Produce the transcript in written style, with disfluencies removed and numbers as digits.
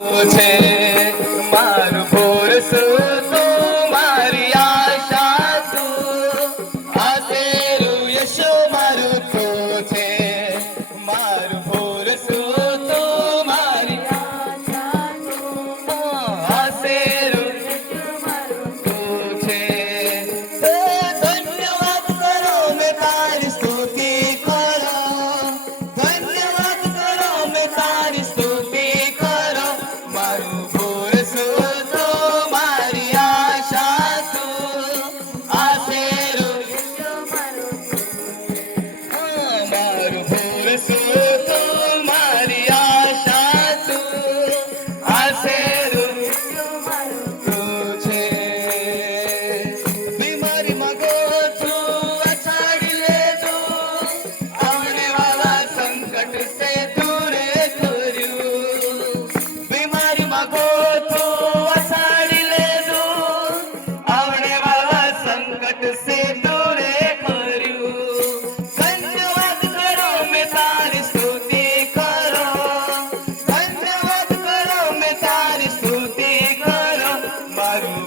છે મારું ભોરસું તું મારી આશા તું આશેરું યશો મારું તું છે મારું ભોરસું તું મારી આશા તું આશેરું યશો મારું તું છે ધન્યવાદ કરો મેં તારી સ્તુતિ કરો ધન્યવાદ કરો મેં તારી સ્તુતિ से दूरे कर्યું ધન્યવાદ કરો મેં તારી સ્તુતિ કરો ધન્યવાદ કરો મેં તારી સ્તુતિ કરો મારું